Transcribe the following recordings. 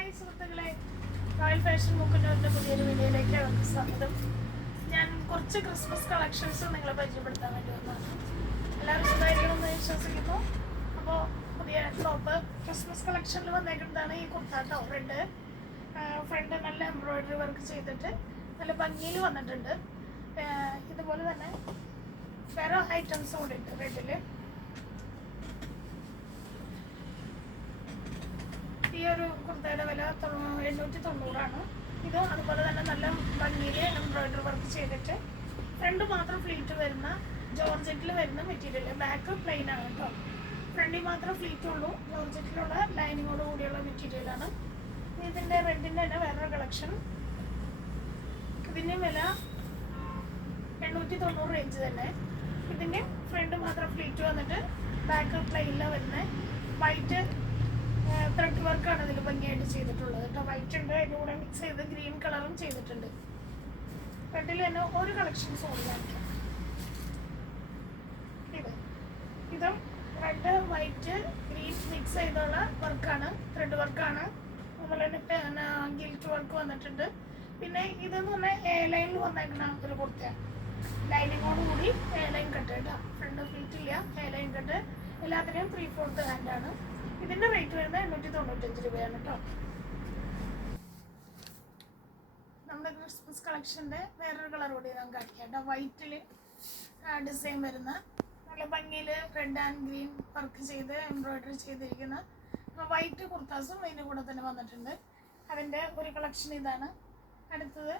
Hi സുഹൃത്തുക്കളെ, royal fashion മുക്കിൻ്റെ പുതിയൊരു വീഡിയോയിലേക്ക് അവർക്ക് സ്വാഗതം. ഞാൻ കുറച്ച് ക്രിസ്മസ് കളക്ഷൻസ് നിങ്ങളെ പരിചയപ്പെടുത്താൻ വേണ്ടി വന്നതാണ്. എല്ലാവരും സുഖമായിരിക്കണമെന്ന് വിശ്വസിക്കുന്നു. അപ്പോൾ പുതിയ ടോപ്പ് ക്രിസ്മസ് കളക്ഷനിൽ വന്നേക്കുന്നതാണ് ഈ കുർത്താട്ടോ. ഫ്രണ്ട് നല്ല എംബ്രോയിഡറി വർക്ക് ചെയ്തിട്ട് നല്ല ഭംഗിയിൽ വന്നിട്ടുണ്ട്. ഇതുപോലെ തന്നെ വേറെ ഐറ്റംസ് കൂടി ഉണ്ട് റെഡിൽ. ഈ ഒരു കുർത്തയുടെ വില 890 ഇത് അതുപോലെ തന്നെ നല്ല ഭംഗിയിൽ എംബ്രോയിഡറി വർക്ക് ചെയ്തിട്ട് ഫ്രണ്ട് മാത്രം ഫ്ലീറ്റ് വരുന്ന ജോർജറ്റിൽ വരുന്ന മെറ്റീരിയൽ. ബാക്ക് പ്ലെയിൻ ആണ് കേട്ടോ. ഫ്രണ്ടിൽ മാത്രം ഫ്ലീറ്റ് ഉള്ളൂ. ജോർജറ്റിലുള്ള ലൈനിങ്ങോട് കൂടിയുള്ള മെറ്റീരിയലാണ്. ഇതിൻ്റെ റെഡിൻ്റെ തന്നെ വേറൊരു കളക്ഷൻ. ഇതിൻ്റെ വില 890 റേഞ്ച് തന്നെ. ഇതിൻ്റെ ഫ്രണ്ട് മാത്രം ഫ്ലീറ്റ് വന്നിട്ട് ബാക്ക് പ്ലെയിനിലാണ് വരുന്നത്. വൈറ്റ് ത്രെഡ് വർക്കാണ് ഇതിൽ ഭംഗിയായിട്ട് ചെയ്തിട്ടുള്ളത് കേട്ടോ. വൈറ്റ് ഉണ്ട്, അതിൻ്റെ കൂടെ മിക്സ് ചെയ്ത് ഗ്രീൻ കളറും ചെയ്തിട്ടുണ്ട്. റെഡിൽ തന്നെ ഒരു കളക്ഷൻസ് ഓടി കാണിക്കാം. ഇതും റെഡ് വൈറ്റ് ഗ്രീൻ മിക്സ് ചെയ്തുള്ള വർക്കാണ്, ത്രെഡ് വർക്കാണ്. അതുപോലെ തന്നെ ഗിൽറ്റ് വർക്ക് വന്നിട്ടുണ്ട്. പിന്നെ ഇതെന്ന് പറഞ്ഞാൽ എ ലൈനിൽ വന്നേക്കുന്ന ഒരു കുർത്തയാണ്. ലൈനിങ്ങോട് കൂടി എ ലൈൻ കട്ട് കേട്ടോ. ഫ്രണ്ട് ഫ്ലീറ്റ് ഇല്ല, എ ലൈൻ കട്ട്. എല്ലാത്തിനെയും 3/4 ഹാൻഡാണ്. ഇതിൻ്റെ റേറ്റ് വരുന്നത് 895 രൂപയാണ് കേട്ടോ. നമ്മുടെ ക്രിസ്മസ് കളക്ഷൻ്റെ വേറൊരു കളർ കൂടി ഞാൻ കാണിക്കാം കേട്ടോ. വൈറ്റിൽ ഡിസൈൻ വരുന്ന നല്ല ഭംഗിയിൽ റെഡ് ആൻഡ് ഗ്രീൻ വർക്ക് ചെയ്ത് എംബ്രോയിഡറി ചെയ്തിരിക്കുന്ന വൈറ്റ് കുർത്താസും അതിൻ്റെ കൂടെ തന്നെ വന്നിട്ടുണ്ട്. അതിൻ്റെ ഒരു കളക്ഷൻ ഇതാണ്. അടുത്തത്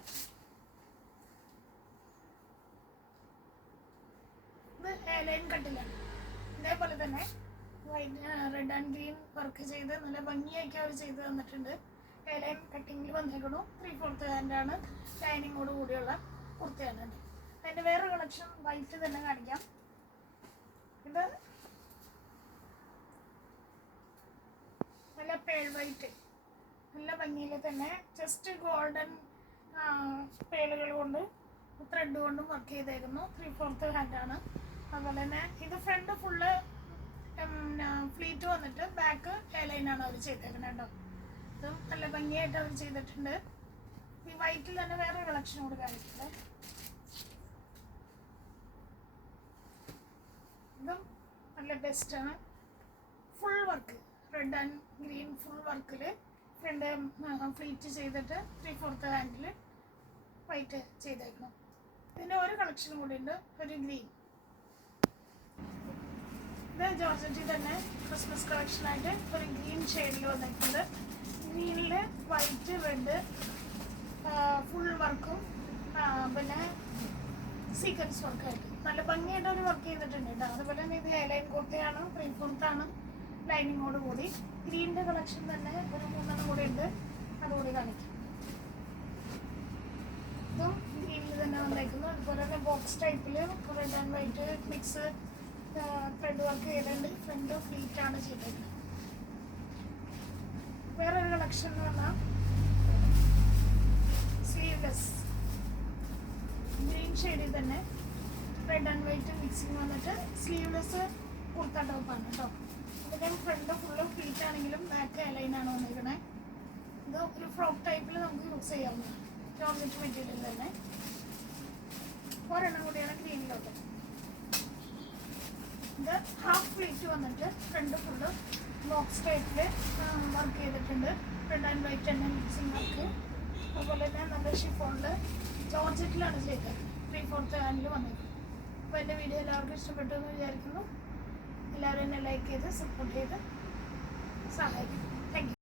ഇത് എ ലൈൻ കട്ടിലാണ്. ഇതേപോലെ തന്നെ white red and green work ചെയ്ത് നല്ല ഭംഗിയാക്കി അവർ ചെയ്ത് തന്നിട്ടുണ്ട്. A line കട്ടിങ്ങിൽ വന്നേക്കണു. 3/4 ഹാൻഡാണ്. ലൈനിങ്ങോട് കൂടിയുള്ള കുർത്തയാണ്. അതിൻ്റെ വേറെ കളക്ഷൻ വൈറ്റ് തന്നെ കാണിക്കാം. ഇത് നല്ല പേൾ വൈറ്റ്, നല്ല ഭംഗിയിൽ തന്നെ ജസ്റ്റ് ഗോൾഡൻ പേളുകൾ കൊണ്ട് ത്രെഡ് കൊണ്ടും വർക്ക് ചെയ്തേക്കുന്നു. 3/4 ഹാൻഡാണ്. അതുപോലെ തന്നെ ഇത് ഫ്രണ്ട് ഫുള്ള് ഫ്ലീറ്റ് വന്നിട്ട് ബാക്ക് എ ലൈനാണ് അവർ ചെയ്തേക്കുന്നത് കേട്ടോ. ഇതും നല്ല ഭംഗിയായിട്ട് അവർ ചെയ്തിട്ടുണ്ട്. ഈ വൈറ്റിൽ തന്നെ വേറെ കളക്ഷൻ കൂടി കാണിക്കുന്നത്. ഇതും നല്ല ബെസ്റ്റാണ്. Full work red and green full വർക്കിൽ ഫ്രണ്ട് ഫ്ലീറ്റ് ചെയ്തിട്ട് 3/4 ഹാൻഡിൽ വൈറ്റ് ചെയ്തേക്കണം. ഇതിൻ്റെ ഒരു കളക്ഷൻ കൂടി ഉണ്ട്, ഒരു ഗ്രീൻ. ഇത് ജോർജറ്റിൽ തന്നെ ക്രിസ്മസ് കളക്ഷനായിട്ട് ഒരു ഗ്രീൻ ഷെയ്ഡിൽ വന്നിട്ടുണ്ട്. ഗ്രീനിൽ വൈറ്റ് റെഡ് ഫുൾ വർക്കും പിന്നെ സീക്വൻസ് വർക്കായിട്ട് നല്ല ഭംഗിയായിട്ട് ഒരു വർക്ക് ചെയ്തിട്ടുണ്ട് കേട്ടോ. അതുപോലെ തന്നെ ഇത് എ ലൈൻ കുർത്തയാണ്, 3/4 ലൈനിങ്ങോട് കൂടി. ഗ്രീനിൻ്റെ കളക്ഷൻ തന്നെ ഒരു 3 കൂടി ഉണ്ട്, അതുകൂടി കാണിക്കും. ഇതും ഗ്രീനിൽ തന്നെ വന്നേക്കുന്നു. അതുപോലെ തന്നെ ബോക്സ് ടൈപ്പിൽ red and white mix thread work ചെയ്തിട്ടുണ്ട്. ഫ്രണ്ട് ഫ്ലീറ്റ് ആണ് ചെയ്തേക്കുന്നത്. വേറൊരു കളക്ഷൻ എന്ന് പറഞ്ഞാൽ സ്ലീവ്ലെസ് ഗ്രീൻ ഷെയ്ഡിൽ തന്നെ റെഡ് ആൻഡ് വൈറ്റ് മിക്സിങ് വന്നിട്ട് സ്ലീവ്ലെസ് കുർത്ത ടോപ്പാണ് കേട്ടോ. അതിൻ്റെ ഫ്രണ്ട് ഫുള്ള് ഫ്ലീറ്റ് ആണെങ്കിലും ബാക്ക് എലൈനാണ് വന്നിരിക്കണേ. ഇത് ഒരു ഫ്രോക്ക് ടൈപ്പിൽ നമുക്ക് യൂസ് ചെയ്യാവുന്നതാണ്. ജോർജറ്റ് മെറ്റീരിയൽ തന്നെ. ഒരെണ്ണം കൂടിയാണ് ഗ്രീനിലോട്ട്. ഇത് ഹാഫ് ഫ്ലീറ്റ് വന്നിട്ട് ഫ്രണ്ട് ഫുള്ള് ബോക്സ് ടൈപ്പിൽ വർക്ക് ചെയ്തിട്ടുണ്ട്. റെഡ് ആൻഡ് വൈറ്റ് തന്നെ മിക്സിങ് വർക്ക്. അതുപോലെ തന്നെ നല്ല ഷിഫോണിൽ ജോർജറ്റിലാണ് ചെയ്തത്. 3/4 ഹാൻഡിൽ വന്നിട്ടുണ്ട്. അപ്പോൾ എൻ്റെ വീഡിയോ എല്ലാവർക്കും ഇഷ്ടപ്പെട്ടു എന്ന് വിചാരിക്കുന്നു. എല്ലാവരും എന്നെ ലൈക്ക് ചെയ്ത് സപ്പോർട്ട് ചെയ്ത് സഹായിക്കും. Thank you.